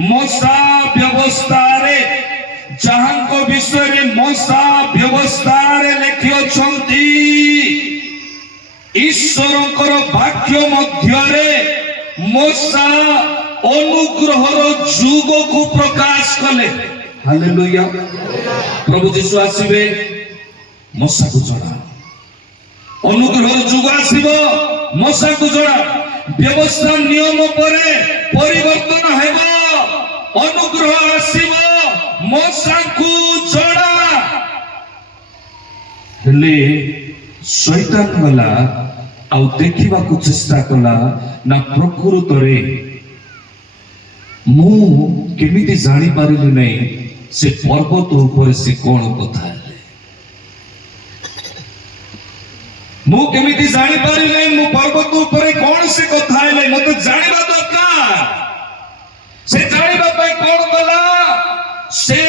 मोसा व्यवस्था रे जहां को विषय रे मोसा व्यवस्था रे लिखि अछंती ईश्वरंकर वाक्य मध्य रे मोसा अनुग्रहर जुग को प्रकाश कले। हालेलुया। प्रभु यीशु आसीबे मोसा को जणा अनुग्रहर जुग आसीबो मोसा को जणा व्यवस्था नियम परे परिवर्तन हेबो अनुग्रह आसीबो मोसा को जणा हेले शैतान वाला आउ देखिबा को चेष्टा कला ना प्रकृत रे मु केमिति जानि पारिलु नै से पर्वत ऊपर से कोन कथा मु केमिति जानि पारिलु नै मु पर्वत ऊपर कोन से कथा है मते जानिबा दरकार से जानिबा पय कोन कला से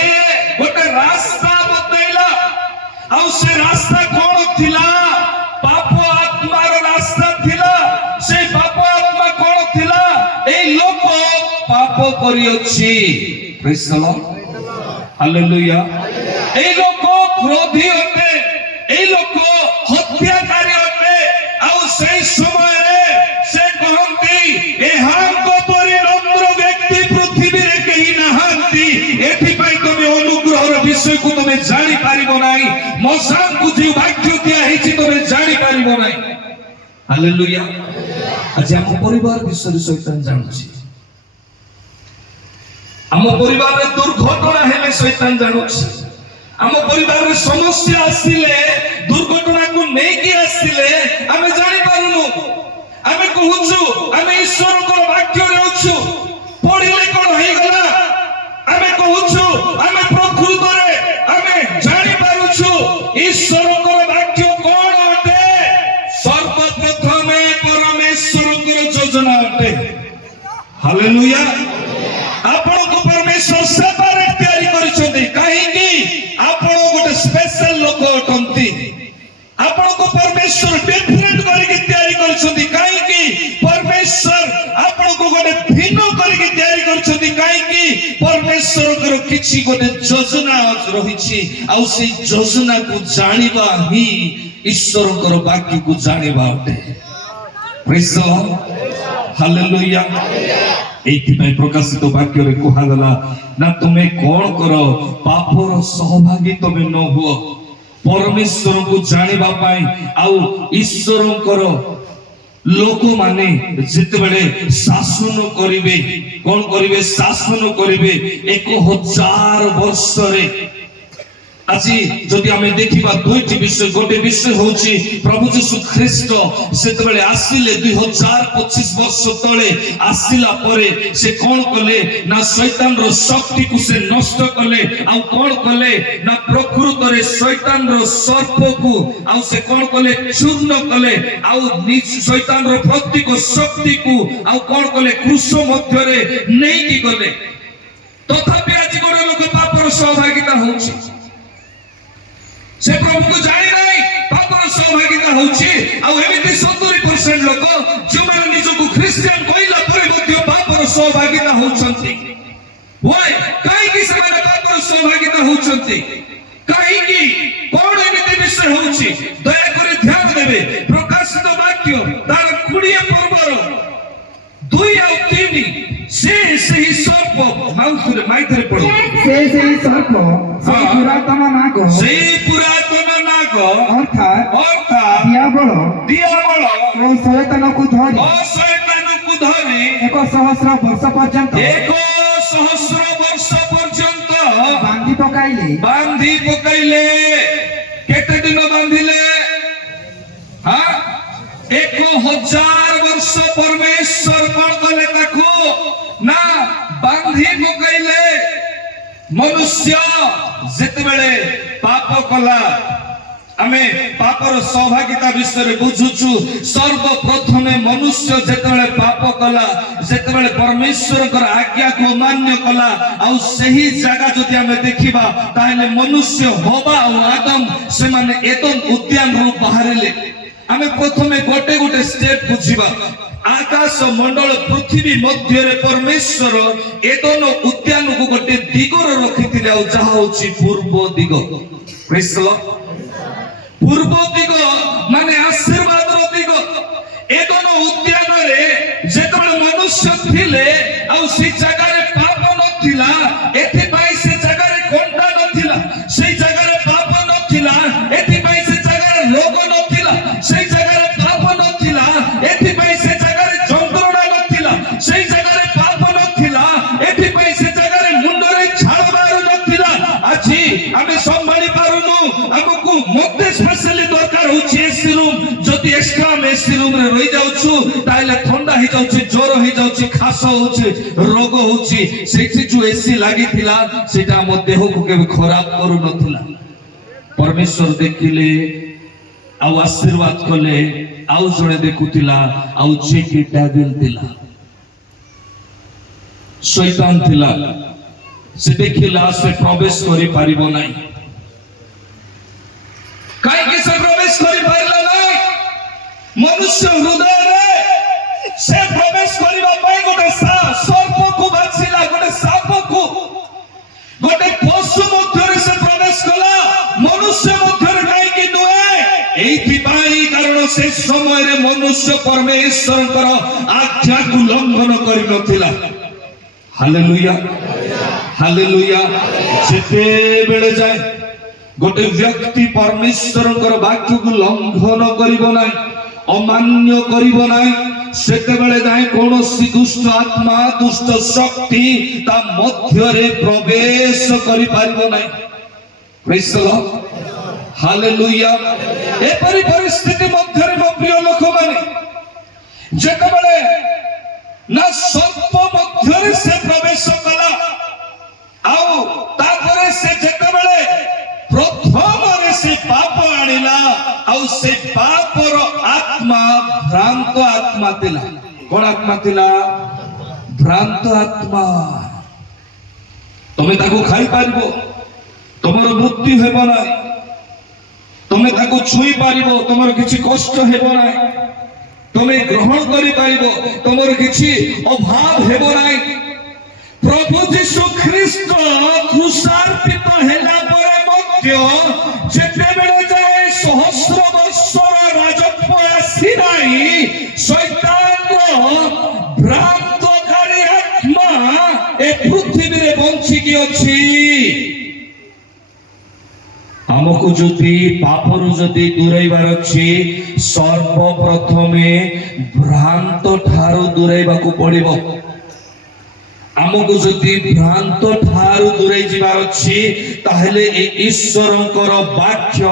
गोटे रास्ता बतैला आउ से रास्ता कोन थिला पाप आत्मार रास्ता थिला से पाप आत्मा कोन थिला ए लोक पाप करी अछि प्रेज द लॉर्ड हालेलुया ए लोक क्रोधी होते ए लोक हत्याकारी होते आउ से समय से कहंती ए हांको परि नम्र व्यक्ति पृथ्वी रे केही नाहंती एथि पई तमे अनुग्रहर विषय को तमे जानि पारिबो नाही मोसा को जे वाक्य दिया हिची तमे जानि पारिबो नाही हालेलुया। आज हम परिवार विषय शैतान जानुछि आम परिवार में दुर्घटना हेले शैतान जानुछि आम परिवार में समस्या आसिले दुर्घटना को नहीं कि आसिले आमे जानि पारुनु आमे कहूछु आमे ईश्वर को वाक्य रे अछु पढिले कोन होई गला आमे कहूछु आमे प्रकृत रे आमे जानि पारुछु ईश्वर को वाक्य कोन अटे सर्वप्रथमे परमेश्वर को योजना अटे हालेलुया। आपण को परमेश्वर सेपरेट तैयारी करिसथि काहे कि आपण गोटे स्पेशल लोक अटंती आपण को परमेश्वर डिफरेंट करके तैयारी करिसथि काहे कि परमेश्वर आपण को गोटे भिन्न करके तैयारी करिसथि काहे कि परमेश्वर को किछि गोटे योजना रहिछि आ से योजना को जानिबा ही ईश्वर को वाक्य को जानिबा अटे प्रेज द लॉर्ड हालेलुया। एथि प्रकाशित वाक्य रे कहा गला ना तुमे कोन करो पापर सहभागी तमे न हो परमेश्वर को जानिबा पाई आउ ईश्वर करो लोक माने जिते बेले शासन करिवे कोन करिवे शासन करिवे 1000 वर्ष रे আজি যদি আমি দেখিবা দুইটি বিষয় গোটে বিষয় হচ্ছে প্রভু যীশু খ্রিস্ট সেতবেলে আসিলে 2025 বর্ষ তলে আসিলা পরে সে কোন কলে না শয়তানর শক্তিକୁ সে নষ্ট কলে আউ কোন কলে না প্রকৃতরে শয়তানর সর্পକୁ আউ সে কোন কলে চূর্ণ কলে আউ নিজ শয়তানর প্রত্যেক শক্তিକୁ আউ কোন কলে ক্রুশ মধ্যরে নেইকি গলে তথাপি আজি বড় লোক পাপর সহভাগিতা হচ্ছে से प्रभु को जानि नाही पापर सहभागिता होछि आ एमिति 70% लोक जो माने निज को क्रिश्चियन कहिला परे मध्य पापर सहभागिता होछंती होय काहे कि से माने पापर सहभागिता होछंती काहे कि कोन एमिति विषय होछि दया करे ध्यान देबे प्रकाशित वाक्य तार 20 पर्वर 2 आ 3 से ही सर्प माइथरे पड़ो से सर्प से पुरातन नाग अर्थात दियाबल ओ शैतान को धरि 1,000 वर्ष पर्यंत बांधी पकाइले केते दिन बांधिले हां 1,000 वर्ष परमेश्वर कोन कले ताको ना बांधी पकाइले मनुष्य जेतेबेले पाप कला आमे पापर सहभागिता विषय बुझुछु सर्वप्रथमे मनुष्य जेतेबेले पाप कला जेतेबेले परमेश्वर कर आज्ञा को मान्य कला आ सही जगह जदि आमे देखिबा ताहेले मनुष्य होबा आ आदम से माने एदम उद्यान रु बाहरले आमे प्रथमे गोटे गोटे स्टेप बुझिबा आकाश मंडल पृथ्वी मध्य परमेश्वर एदन उद्यान को गोटे दिगर रखी जहा हूँ पूर्व दिग। Praise the Lord. पूर्व दिग माने आशीर्वाद दिग। एदन उद्यान रे जेतबेले मनुष्य थिले आ से जगह रे पाप नथिला एथि पई से जगह रे कंटा नथिला से जगह रे पाप नथिला एथि पई से जगह रे रोग नथिला से जगह रे पाप नथिला एथि पई से जगह रे जंत्रणा नथिला से जगह रे पाप नथिला एथि पई से जगह रे मुंड रे झाड़ बाहर नथिला। आछि आमे संभाली पारुनु हमकु मते स्पेशली दरकार होछि एसी रूम जदि एक्स्ट्रा हम एसी रूम रे रहि जाउछु ताइले ठंडा ही जाउछि ज्वर ही जाउछि खास होछि रोग होछि सेठी जो एसी लागि थिला सेटा हम देह को केबे खराब करू नथिला। परमेश्वर देखिले आउ आशीर्वाद कले आउ जणे देखुतिला आउ जेकी डेविल थिला शैतान थिला से देखिला से प्रवेश करि पारिबो नाही। काई के से प्रवेश करि पारला नाही मनुष्य हृदय रे से प्रवेश करिबा पई गोटे सर्प को बाछिला गोटे साप को गोटे पशु मध्य रे से प्रवेश कला मनुष्य मध्य रे काई कि नुए एथि पाई कारण से समय रे मनुष्य परमेश्वर कर आज्ञा को उल्लंघन करि नथिला। Hallelujah hallelujah. जेते बेले जाय गोटे व्यक्ति परमेश्वर वाक्य को लंघन करिबो नाही अमान्य करिबो नाही सेते बेले जाय कोनोसी दुष्ट आत्मा दुष्ट शक्ति ता मध्य रे प्रवेश करि पारिबो नाही। Praise the Lord. हालेलुया। ए परिस्थिति मध्य रे प्रिय लोक माने जेते बेले ना सर्प मध्य रे से प्रवेश कला आउ तापरे से जेते बेले प्रथम रे से पाप आनिला आउ से पापर आत्मा भ्रांत आत्मा थिला। कोन आत्मा थिला? भ्रांत आत्मा। तमे ताको खाई पारिबो तमर मृत्यु हेबो ना तमे ताको छुई पारिबो तमर किछि कष्ट हेबो ना तमे ग्रहण करि पारिबो तमर किछि अभाव हेबो ना। प्रभु यीशु ख्रीष्ट क्रूसार्पित हेला परे मध्य जेते बेले जाय सहस्र वर्षर राजत्व आसी नाही शैतान भ्रांतकारी आत्मा ए पृथ्वी रे बंची की अछि। हमको जदि पापरु जदि दूरेबार अछि सर्वप्रथमे भ्रांत ठारो दूरेबाकू पड़िबो। आमको जदि भ्रांत ठारू दूरे जीवार अछि ताहेले ए ईश्वरंकर वाक्य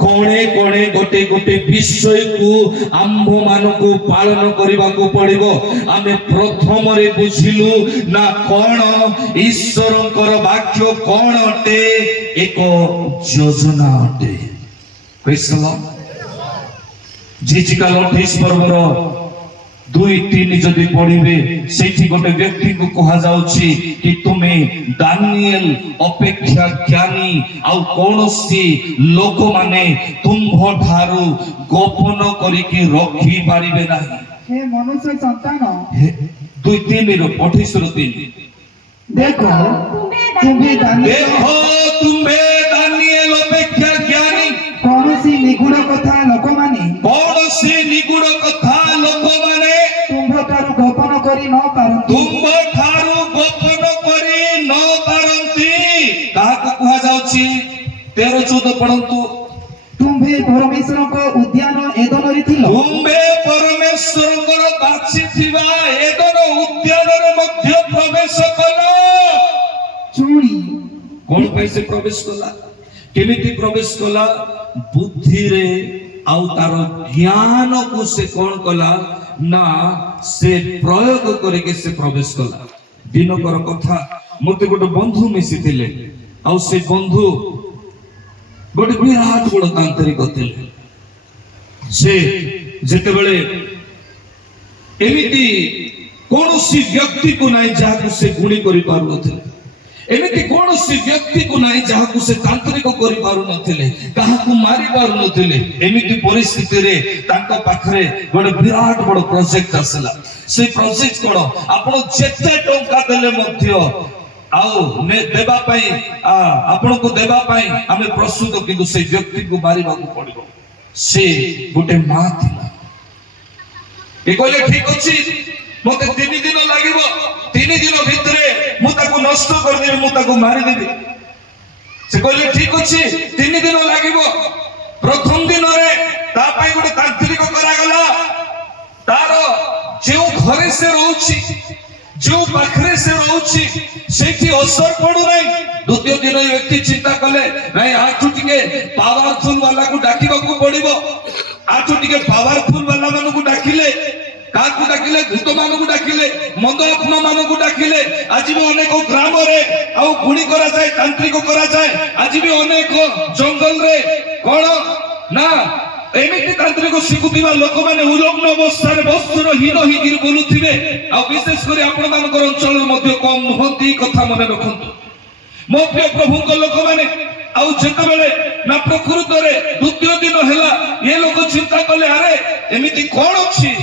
कोणे कोणे गोटे गोटे विषय को आम्भ मानको पालन करिबा को पड़िबो। आमे प्रथम रे बुझिलु ना कोन ईश्वरंकर वाक्य कोन अटे एक योजना अटे। Praise the lord. झिझिका 28 पर्वर 2-3 जदि पढ़िबे सेठी गोटे व्यक्ति को कहा जाउछि कि तुमे दानिएल अपेक्षा ज्ञानी आउ कोनोसी लोक माने तुंभ ठारू गोपन करिकि रखि पारिबे नाही। हे मनुष्य संतान 2-3 रो 28 रो 3 देखो तुम्हें दानिएल अपेक्षा ज्ञानी कोनोसी निगूढ़ कथा लोक माने कोनोसी निगूढ़ कथा लोक माने तुम्हारू गोपन करी न पारंती तुम्हारू गोपन करी न पारंती। काहाको कहा जाउछि 13-14 पढंतु। तुम्हे परमेश्वर को उद्यान एदन रे थिलो तुम्हे परमेश्वर को बाछि थिबा एदन उद्यान रे मध्य प्रवेश कलो चूड़ी कोन पैसे प्रवेश कला केमिति प्रवेश कला बुद्धि रे आउ तार ज्ञान को से कोन कला ना से प्रयोग करके से प्रवेश कला। दिनकर कथा मते गोटे बंधु मिसिथिले आउ से बंधु गोटे विराट बड़ तांत्रिक थिले। से जेते बेले एमिति कोनोसी व्यक्ति को नाही जाकु से गुणी करि पारु नथिले एमिति कौनसी व्यक्ति को नहीं जहां से तांत्रिक करि पारु नथिले काहाकू मारी पारु नथिले एमिति परिस्थिति रे तांको पाखरे गोटे विराट बड़ प्रोजेक्ट आसला से प्रोजेक्ट कोन आपण जेते टंका देले मध्य आओ ने देबा पई आपण को देबा पई हमें प्रस्तुत किंतु से व्यक्ति को मारिबा को पड़िबो से गोटे मां थिला ए कहले ठीक अछि मते 3 दिन लागिबो 3 दिन भितरे मु ताको नष्ट कर देबी मु ताको मारि देबी से कहले ठीक अछि 3 दिन लागिबो प्रथम दिन रे ता पई गोटे तांत्रिक करा गला तारो जे घरे से रहउछि जो पाखरे से रहउछि सेठी असर पडु नै द्वितीय दिन व्यक्ति चिंता कले नै आठु टिके पावरफुल वाला को डाकिबा को पड़िबो आठु टिके पावरफुल वाला मानु को डाकिले काकू डाकिले भूत मानू डाकिले मंदआत्मा मानू डाकिले आज भी अनेक ग्राम रे आउ गुणी करा जाए तांत्रिक करा जाए आज भी अनेक जंगल रे कोन ना एमिति तांत्रिक शिखुथिबा लोक माने उलग्न अवस्था वस्त्र हीन हिगिर बोलुथिबे आ विशेष करी आपण मानकर अंचल मध्ये कम होती कथा मने रखंतु मो प्रिय प्रभु को लोक माने आउ जेते बेले ना प्रकृत रे द्वितीय दिन हैला ये लोक चिंता कले अरे एमिति कोन अछि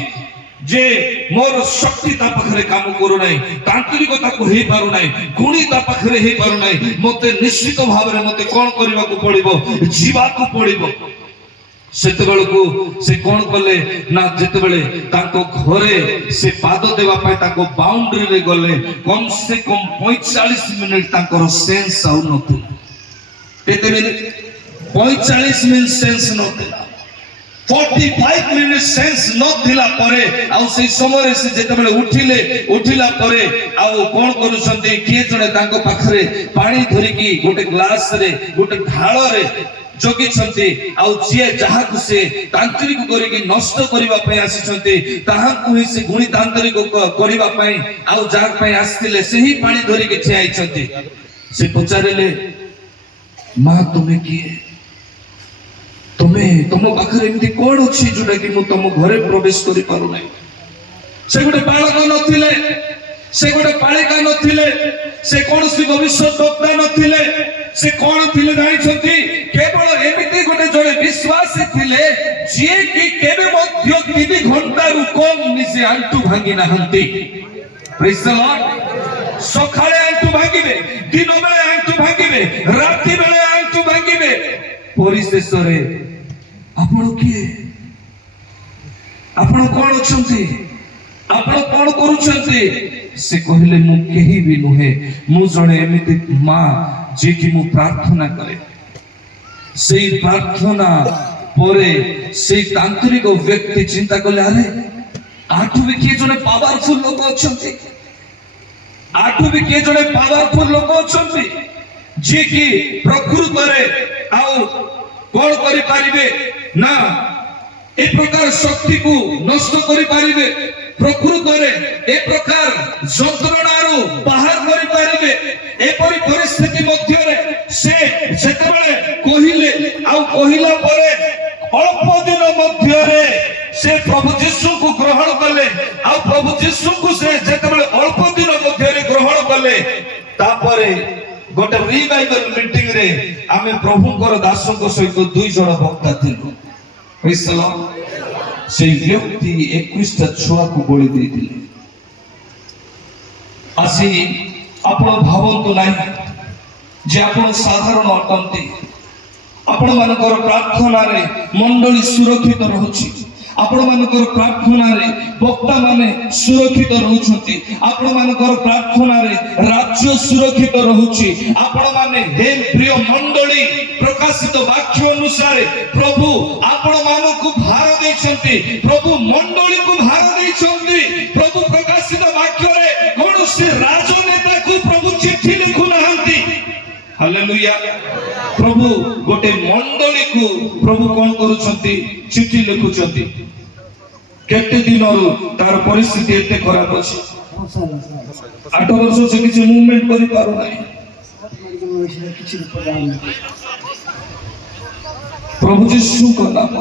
जे मोर शक्ति ता पाखरे काम करू नै तांत्रिकता को हे पारु नै गुणी ता पाखरे हे पारु नै मते निश्चित भाव रे मते कोन करबा को पड़िबो जीवा को पड़िबो सेते बेल को से कोन कले ना जेते बेले ताको घरे से पाद देवा पय ताको बाउंड्री रे गले कम से कम 45 मिनिट ताको सेंस आउ नथिला केते मिनिट 45 मिनिट सेंस नथिला 45 मिनिट सेंस नथिला परे आउ से समय से जेते बेले उठिला परे आउ कोन करूछंती के जने ताको पाखरे पानी धरि की गोटे ग्लास रे गोटे ढाळ रे जोगी छंती आउ जे जहा को से तांत्रिक करी की नष्ट करिबा पय आसी ताहा को ही से गुणी तांत्रिक करिबा पय आउ जाग पय आस्तिले सेही पानी धरि के ठियाई छंती से पचारेले मां तुमे किए तुमे तुम पाखरे एमती कोन अछि जोटा कि मु तुम घरे प्रवेश करि पारु नै से गोटे बालक नथिले से गोटे बालिका नथिले से कोनसी भविष्यत वक्ता नथिले से कोन थिले जानि छथि केवल एमिति गोटे जड़े विश्वासी थिले जे कि केबे मध्य 3 घंटा रु कम निसे आंटू भांगी नाहंती प्रेज द लॉर्ड सखाळे आंटू भांगीबे दिन बेले आंटू भांगीबे राति बेले आंटू भांगीबे परिशेष रे आपण किए आपण कोन छथि आपण कोन करूछथि से कहले मु केही भी नुहे मु जणे एमिति मां जे कि मु प्रार्थना करे सेई प्रार्थना परे सेई तांत्रिक व्यक्ति चिंता कले अरे आठु भी के जणे पावरफुल लोक अछंती आठु भी के जणे पावरफुल लोक अछंती जे कि प्रकृत रे आउ कोन करि पारिबे ना ए प्रकार शक्ति को नष्ट करि पारिबे प्रकृत रे ए प्रकार जंत्रणा रो बाहर करि पारिबे एपरि परिस्थिति मध्य रे से जेते बेले कहिले आ कहिला परे अल्प दिन मध्य रे से प्रभु यीशु को ग्रहण कले आ प्रभु यीशु को से जेते बेले अल्प दिन मध्य रे ग्रहण कले तापरे गोटे रिवाइवल मीटिंग रे आमे प्रभुकर दासों को सहित 2 जण भक्त थिलु प्रेज द लॉर्ड से व्यक्ति 21 टा छुआ को बलि देथिले आसी आपण भावंतु नाही जे आपण साधारण अटंती आपण मानकर प्रार्थना रे मंडली सुरक्षित रहउची आपण मानकर प्रार्थना रे वक्ता माने सुरक्षित रहउछंती आपण मानकर प्रार्थना रे राज्य सुरक्षित रहउची आपण माने हे प्रिय मंडली प्रकाशित वाक्य अनुसार प्रभु आपण मानको भार दैछंती प्रभु मंडली को भार दैछंती प्रभु प्रकाशित वाक्य रे कोनसी राजनेता को प्रभु चिट्ठी लिखु नाहंती हालेलुया प्रभु गोटे मंडली को प्रभु कोन करूछंती चिट्ठी लिखुछंती केते दिन रो तार परिस्थिति एते खराब अछि 8 वर्ष से किछि मूवमेंट करि पारो नै प्रभु यीशु को नाम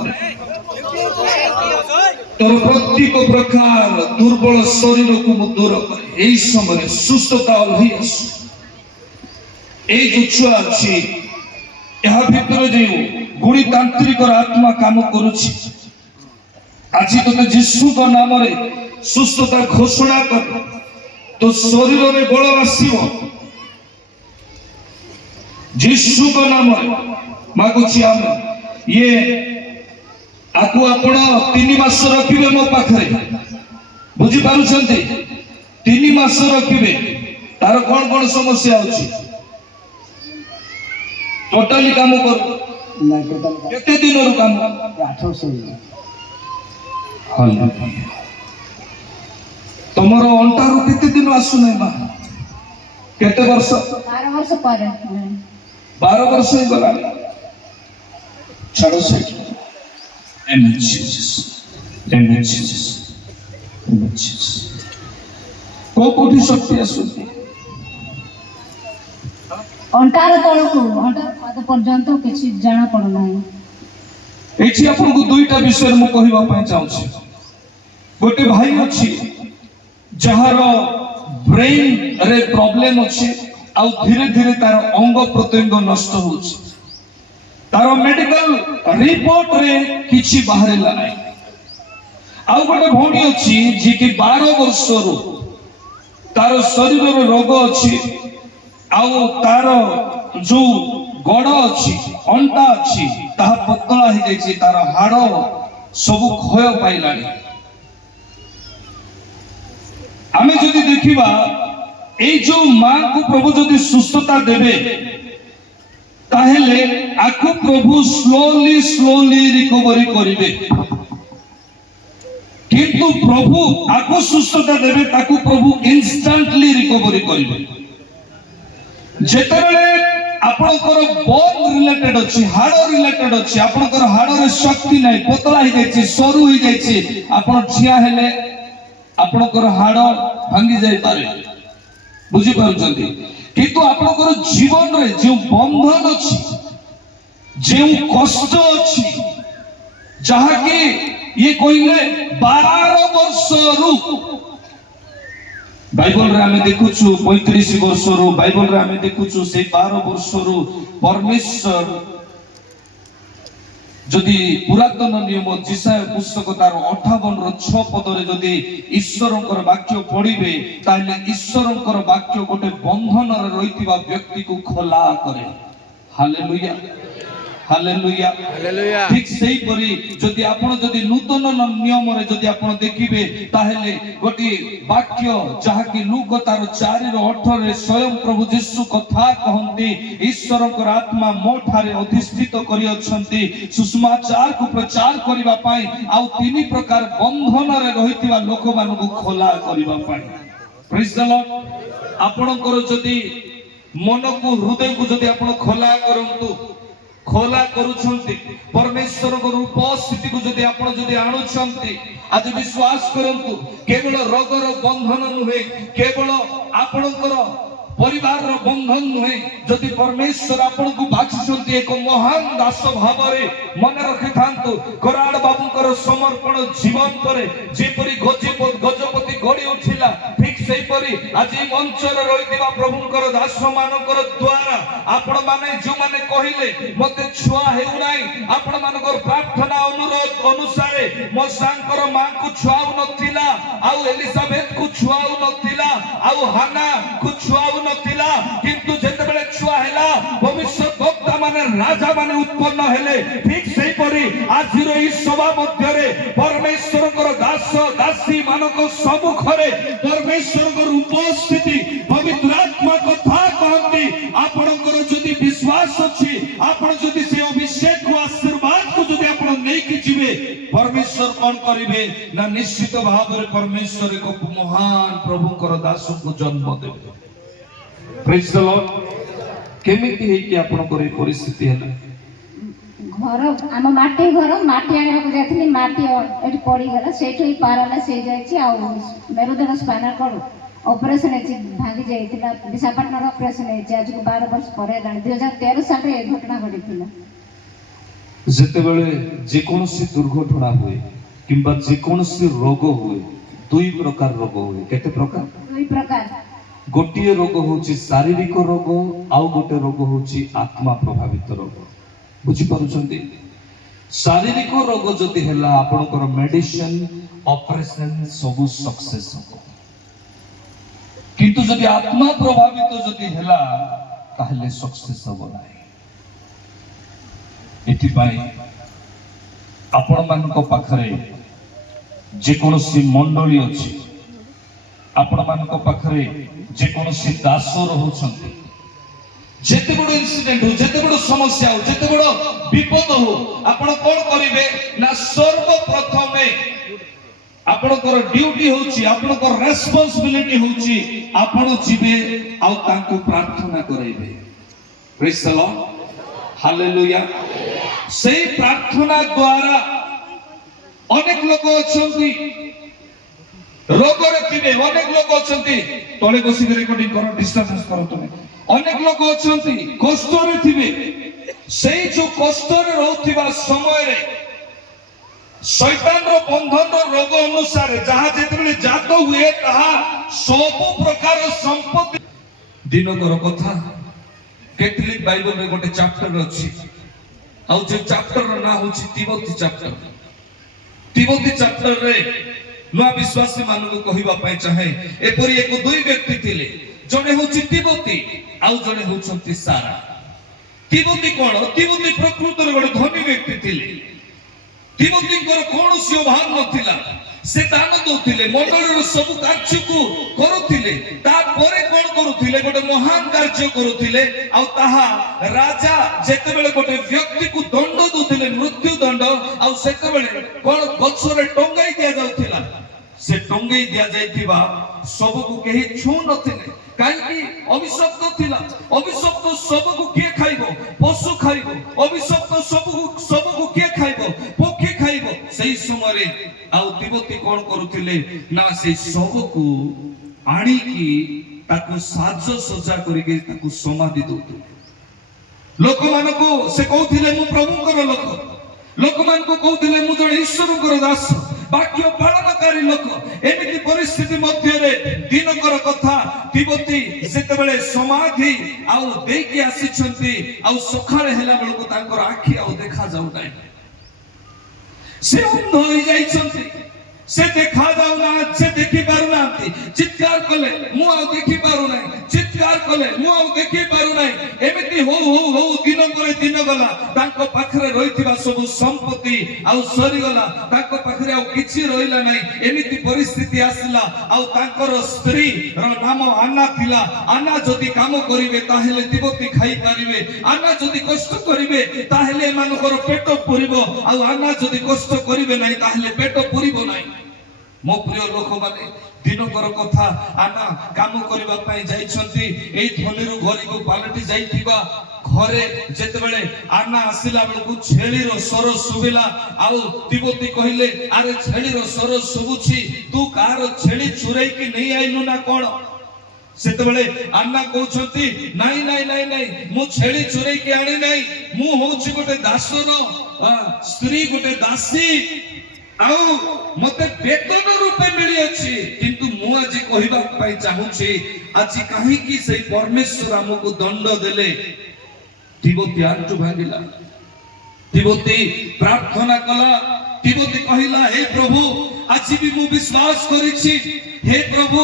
तोर प्रत्येक प्रकार दुर्बल शरीर को दूर करे एई समय सुस्थता ओहि आसु এই যে ଛୁଆ ଅଛି ଏହା ଭିତରେ ଯେଉଁ ଗୁଣିତାନ୍ତ୍ରିକର ଆତ୍ମା କାମ କରୁଛି ଆଜି ତୋତେ ଯୀଶୁଙ୍କ ନାମରେ ସୁସ୍ଥତା ଘୋଷଣା କର ତୋ ଶରୀରରେ ବଳ ଆସିବ ଯୀଶୁଙ୍କ ନାମରେ ମାଗୁଛି ଆମେ ଇଏ ଆକୁ ଆପଣ 3 ମାସ ରଖିବେ ମୋ ପାଖରେ ବୁଝିପାରୁଛନ୍ତି 3 ମାସ ରଖିବେ ତାର କଣ କଣ ସମସ୍ୟା ଅଛି ଟୋଟାଲି କାମ କର ନାଇଁ ଟୋଟାଲ କେତେ ଦିନରୁ କାମ 800 ତମର ଅଣ୍ଟାରୁ କେତେ ଦିନ ଆସୁନାହିଁ ମା କେତେ ବର୍ଷ 12 ବର୍ଷ ପରେ 12 ବର୍ଷ ହେଇଗଲାଣି ଛାଡ଼ ସେଇଠି Amen, Jesus. Amen, Jesus. Amen, Jesus. କୋଉଠି ଶକ୍ତି ଆସୁଛି ଅଣ୍ଟାର ତଳକୁ ଅଣ୍ଟାର ପାଦ ପର୍ଯ୍ୟନ୍ତ କିଛି ଜଣା ପଡୁନାହିଁ। ଏଠି ଆପଣଙ୍କୁ ଦୁଇଟା ବିଷୟରେ ମୁଁ କହିବା ପାଇଁ ଚାହୁଁଛି ଗୋଟେ ଭାଇ ଅଛି ଯାହାର ବ୍ରେନ ରେ ପ୍ରୋବ୍ଲେମ ଅଛି ଆଉ ଧୀରେ ଧୀରେ ତାର ଅଙ୍ଗ ପ୍ରତ୍ୟଙ୍ଗ ନଷ୍ଟ ହେଉଛି ତାର ମେଡିକାଲ ରିପୋର୍ଟ ରେ କିଛି ବାହାରିଲା ନାହିଁ ଆଉ ଗୋଟେ ଭଉଣୀ ଅଛି ଯିଏକି 12 ବର୍ଷରୁ ତାର ଶରୀରରେ ରୋଗ ଅଛି ଆଉ ତାର ଯୋଉ ଗୋଡ ଅଛି ଅଣ୍ଟା ଅଛି ତାହା ପତଳା ହେଇଯାଇଛି ତାର ହାଡ ସବୁ କ୍ଷୟ ପାଇଲାଣି ଆମେ ଯଦି ଦେଖିବା ଏଇ ଯୋଉ ମାଙ୍କୁ ପ୍ରଭୁ ଯଦି ସୁସ୍ଥତା ଦେବେ ତାହେଲେ ଆକୁ ପ୍ରଭୁ ସ୍ଲୋଲି ରିକଭରି କରିବେ କିନ୍ତୁ ପ୍ରଭୁ ଆକୁ ସୁସ୍ଥତା ଦେବେ ତାକୁ ପ୍ରଭୁ ଇନଷ୍ଟାଣ୍ଟଲି ରିକଭରି କରିବେ ଯେତେବେଳେ ଆପଣଙ୍କର ବୋନ୍ ରିଲେଟେଡ୍ ଅଛି ହାଡ଼ ରିଲେଟେଡ୍ ଅଛି ଆପଣଙ୍କର ହାଡ଼ରେ ଶକ୍ତି ନାହିଁ ପତଳା ହେଇଯାଇଛି ସରୁ ହେଇଯାଇଛି ଆପଣ ଠିଆ ହେଲେ ଆପଣଙ୍କର ହାଡ଼ ଭାଙ୍ଗି ଯାଇପାରେ ବୁଝିପାରୁଛନ୍ତି କିନ୍ତୁ ଆପଣଙ୍କର ଜୀବନରେ ଯେଉଁ ବନ୍ଧନ ଅଛି ଯେଉଁ କଷ୍ଟ ଅଛି ଯାହାକି ଇଏ କହିଲେ 12 ବର୍ଷରୁ ବାଇବଲରେ ଆମେ ଦେଖୁଛୁ 35 ବର୍ଷରୁ ବାଇବଲରେ ଆମେ ଦେଖୁଛୁ ସେଇ 12 ବର୍ଷରୁ ପରମେଶ୍ୱର ଯଦି ପୁରାତନ ନିୟମ ଜିସାୟ ପୁସ୍ତକ ତାର 58 ର 6 ପଦରେ ଯଦି ଈଶ୍ୱରଙ୍କର ବାକ୍ୟ ପଢିବେ ତାହେଲେ ଈଶ୍ୱରଙ୍କର ବାକ୍ୟ ଗୋଟେ ବନ୍ଧନରେ ରହିଥିବା ବ୍ୟକ୍ତିକୁ ଖୋଲା କରେ ହାଲେଲୁୟା ହାଲେଲୁୟା ହାଲେଲୁୟା ଠିକ ସେଇପରି ଯଦି ଆପଣ ଯଦି ନୂତନ ନିୟମରେ ଯଦି ଆପଣ ଦେଖିବେ ତାହେଲେ ଗୋଟିଏ ବାକ୍ୟ ଯାହାକି ଲୁକ ତାର 4 ର 18 ରେ ସ୍ୱୟଂ ପ୍ରଭୁ ଯୀଶୁ କଥା କହନ୍ତି ଈଶ୍ୱରଙ୍କର ଆତ୍ମା ମୋ ଠାରେ ଅଧିଷ୍ଠିତ କରିଅଛନ୍ତି ସୁସମାଚାରକୁ ପ୍ରଚାର କରିବା ପାଇଁ ଆଉ 3 ପ୍ରକାର ବନ୍ଧନରେ ରହିଥିବା ଲୋକମାନଙ୍କୁ ଖୋଲା କରିବା ପାଇଁ ପ୍ରେଜ୍ ଦ ଲର୍ଡ ଆପଣଙ୍କର ଯଦି ମନକୁ ହୃଦୟକୁ ଯଦି ଆପଣ ଖୋଲା କରନ୍ତୁ ଖୋଲା କରୁଛନ୍ତି ପରମେଶ୍ୱରଙ୍କ ଉପସ୍ଥିତିକୁ ଯଦି ଆପଣ ଯଦି ଆଣୁଛନ୍ତି ଆଜି ବିଶ୍ୱାସ କରନ୍ତୁ କେବଳ ରୋଗର ବନ୍ଧନ ନୁହେଁ କେବଳ ଆପଣଙ୍କର ପରିବାରର ବନ୍ଧନ ନୁହେଁ ଯଦି ପରମେଶ୍ୱର ଆପଣଙ୍କୁ ବାଛିଛନ୍ତି ଏକ ମହାନ ଦାସ ଭାବରେ ମନେ ରଖିଥାନ୍ତୁ କରାଡ଼ ବାବୁଙ୍କର ସମର୍ପଣ ଜୀବନ ପରେ ଯେପରି ଗଜପତି ଗଡ଼ି ଉଠିଲା ଠିକ ସେହିପରି ଆଜି ମଞ୍ଚରେ ରହିଥିବା ପ୍ରଭୁଙ୍କର ଦାସ ମାନଙ୍କର ଦ୍ୱାରା ଆପଣ ମାନେ ଯୋଉମାନେ କହିଲେ ମତେ ଛୁଆ ହେଉନାହିଁ ଆପଣ ମାନଙ୍କର ପ୍ରାର୍ଥନା ଅନୁରୋଧ ଅନୁସାରେ ମୋ ସାଙ୍କର ମାଙ୍କୁ ଛୁଆ ନଥିଲା ଆଉ ଏଲିଜାବେଥକୁ ଛୁଆ ନଥିଲା ଆଉ ହାନାକୁ ଛୁଆ ନଥିଲା କିନ୍ତୁ ଯେତେବେଳେ ଛୁଆ ହେଲା ଭବିଷ୍ୟତ ବକ୍ତା ମାନେ ରାଜା ମାନେ ଉତ୍ପନ୍ନ ହେଲେ ଠିକ ସେହିପରି ଆଜିର ଏହି ସଭା ମଧ୍ୟରେ ପରମେଶ୍ୱରଙ୍କର ଦାସ ଦାସୀ ମାନଙ୍କ ସମ୍ମୁଖରେ ପରମେଶ୍ୱରଙ୍କର ଉପସ୍ଥିତି ପବିତ୍ର ଆତ୍ମା କଥା କହନ୍ତି ଆପଣଙ୍କର ଯଦି ବିଶ୍ୱାସ ଅଛି ଆପଣ ଯଦି ସେ ଅଭିଷେକ ଆଶୀର୍ବାଦକୁ ଯଦି ଆପଣ ନେଇକି ଯିବେ ପରମେଶ୍ୱର କଣ କରିବେ ନା ନିଶ୍ଚିତ ଭାବରେ ପରମେଶ୍ୱର ଏକ ମହାନ ପ୍ରଭୁଙ୍କର ଦାସଙ୍କୁ ଜନ୍ମ ଦେବେ ପ୍ରେଜ୍ ଦ ଲର୍ଡ କେମିତି ହେଇକି ଆପଣଙ୍କର ଏହି ପରିସ୍ଥିତି ହେଲା ଘର ଆମ ମାଟି ଘର ମାଟି ଆଣିବାକୁ ଯାଇଥିଲି ମାଟି ଏଠି ପଡ଼ିଗଲା ସେଇଠୁ ହିଁ ପାରାଲାଇସ୍ ହେଇଯାଇଛି ଆଉ ମେରୁଦଣ୍ଡ ସ୍ପାଇନାଲ କର୍ଡ ଅପରେସନ୍ ହେଇଛି ଭାଙ୍ଗି ଯାଇଥିଲା ବିଶାଖାପାଟଣାରେ ଅପରେସନ୍ ହେଇଛି ଆଜିକୁ 12 ବର୍ଷ ପରେ ହେଲାଣି 2013 ସାଲରେ ଏ ଘଟଣା ଘଟିଥିଲା ଯେତେବେଳେ ଯେକୌଣସି ଦୁର୍ଘଟଣା ହୁଏ କିମ୍ବା ଯେକୌଣସି ରୋଗ ହୁଏ 2 ପ୍ରକାର ରୋଗ ହୁଏ କେତେ ପ୍ରକାର 2 ପ୍ରକାର गोटे रोग होची शारीरिक रोग आउ गोटे रोग होची आत्मा प्रभावित रोग बुझी पारुछंती शारीरिक रोग जदि हैला आपनकर मेडिसिन ऑपरेशन सब सक्सेस हो किंतु जदि आत्मा प्रभावित जदि हैला ताहले सक्सेस हो नाही एथि पाई आपण मानक पाखरे जे कोनोसी मंडली अछि आपण मानक पाखरे जे कोनोसी दास रहउछंती जेते बड़ इंसिडेंट हो जेते बड़ समस्या हो जेते बड़ विपद हो आपण कोन करिवे ना सर्वप्रथमे आपणकर ड्यूटी होची आपणकर रेस्पोंसिबिलिटी होची आपण जिवे आ तांको प्रार्थना करैबे प्रेज द लॉर्ड हालेलुया सेही प्रार्थना द्वारा अनेक लोक अछंती रोगरे थिबे अनेक लोक अछंती तळे बसी रेकॉर्डिंग करो डिस्टर्बेंस करो तुमे अनेक लोक अछंती कष्टरे थिबे सेही जो कष्टरे रहउथिबा समय रे शैतान रो बंधन रो रोग अनुसार जहा जेतबेले जात हुए तहा सब प्रकार संपत्ति दिनकर कथा कैथोलिक बाइबल रे गोटे चैप्टर अछि आ जे चैप्टर रो नाम होछि तिमोथी चैप्टर रे नुआ विश्वासी मानक कहिबा पय चाहे एपरि एक दुई व्यक्ति थिले जने होछि तिमोथी आ जने होछंती सारा तिमोथी कोन तिमोथी प्रकृत रे गोटे धनी व्यक्ति थिले तिमोथी को कोनोसी अभाव नथिला से दान दउथिले मंडलीर सब कार्य को करूथिले ता परे कोन करूथिले गोटे महान कार्य करूथिले आ ताहा राजा जेतेबेले गोटे व्यक्ति को दंड दउथिले मृत्यु दंड आ सेतेबेले कोन गछरे टंगाई दिया जाउथिला से टंगाई दिया जाइथिबा सब को केही छु नथिले काई अभिशप्त थिला अभिशप्त सब को के खाइबो पशु खाइबो अभिशप्त सब को के खाइबो पक्षी खाइबो सही समय रे आ तिमोथी कोन करूथिले ना से सब को आणी की ताको साज सजा करिके ताको समाधि दउथिले लोक मानको से कहउथिले मु प्रभुकर लोक मानको कहउथिले मु जण ईश्वरकर दास वाक्य पालनकारी लोक एमिति परिस्थिति मध्य रे दिनकर कथा तिमोथी जेतेबेले समाधि आउ देकी आसीछंती आउ सखाळे हेला बेलको तांकर आखि आउ देखा जाउ नै से अंध होई जाइछंती से देखा जाउ ना से देखि पारु नांती चित्कार कले मु आउ देखि पारु नै चित्कार कले मु आउ देखि पारु नै एमिति हो दिन गला तांको पाखरे रहिथिबा सब संपत्ति आउ सरी गला तांको पाखरे आउ किछि रहिला नै एमिति परिस्थिति आसिला आउ तांकर स्त्री रो नाम अन्ना थिला अन्ना जदि काम करिवे ताहेले तिमोथी खाई पारिवे अन्ना जदि कष्ट करिवे ताहेले मानकर पेट पुरिबो आउ अन्ना जदि कष्ट करिवे नै ताहेले पेट पुरिबो नै मो प्रिय लोक माने दिनकर कथा आना काम करबा पई जाइछंती एई धनीरु घरी को पालटी जाइथिबा घरे जेतेबेले आना आसिला बेलकु छेली रो स्वर सुबिला आउ तिमोथी कहिले अरे छेली रो स्वर सुबुछि तू कार छेली चुराई के नहीं आइनु ना कोन सेतेबेले आना कहउछंती नाही नाही नाही नाही मु छेली चुराई के आनी नाही मु होछि गोटे दासर स्त्री गोटे दासी आउ मते वेतन रूपे मिली अछि किंतु मु आज कहिबा पई चाहूछि आज काहे की सही परमेश्वर हमको दंड देले तिमोथी आंटू भागिला तिमोथी प्रार्थना कला तिमोथी कहिला हे प्रभु आज भी मु विश्वास करिछि हे प्रभु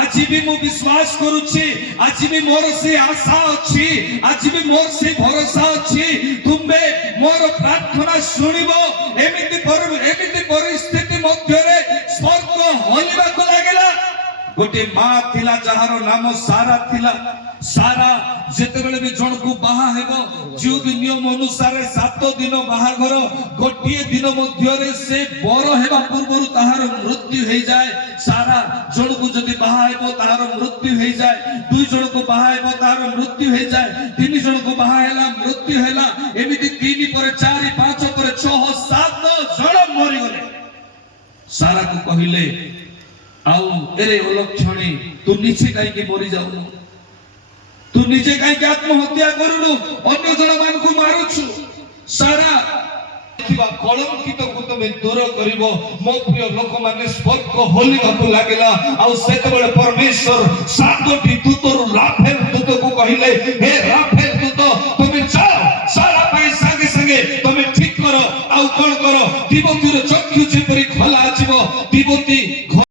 आज भी मु विश्वास करूछि आज भी मोर से आशा अछि आज भी मोर से भरोसा अछि तुमे मोर प्रार्थना सुनिबो एमिति परिस्थिति मध्य रे स्वर्ग हलिबा को लागला गोटे मां थिला जहार नाम सारा थिला सारा जेतेबेले भी जण को बाहा हेबो जुद नियम अनुसार 7 दिन बाहाघर गोटिए दिन मध्य रे से बर हेबा पूर्वरु ताहार मृत्यु हे जाय सारा जण को जदी बाहा हेबो ताहार मृत्यु हे जाय दुई जण को बाहा हेबो ताहार मृत्यु हे जाय तीन जण को बाहा हेला मृत्यु हेला एमिति 3 पर 4 5 पर 6 7 जण मरि गले सारा को कहिले आउ एरे अलक्षणी तू नीचे काई के मरि जाऊ तू निजे काई आत्महत्या करूनु अन्य जण मान को मारुछु सारा ଥିବା କଳଙ୍କିତକୁ ତମେ ଦୂର କରିବ। ମୋ ପ୍ରିୟ ଲୋକମାନେ ସ୍ପର୍ଶ ହୋଲିବାକୁ ଲାଗିଲା। ଆଉ ସେତେବେଳେ ପରମେଶ୍ୱର 7ଟି ଦୂତରୁ ରାଫେଲ ଦୂତକୁ କହିଲେ, ହେ ରାଫେଲ ଦୂତ ତମେ ଯାଅ ସାରା ପାଇଁ ସାଙ୍ଗେ ସାଙ୍ଗେ ତମେ ଠିକ କର। ଆଉ କଣ କର, ତିମୋଥୀର ଚକ୍ଷୁ ଯେପରି ଖୋଲା ଯିବ, ତିମୋଥୀ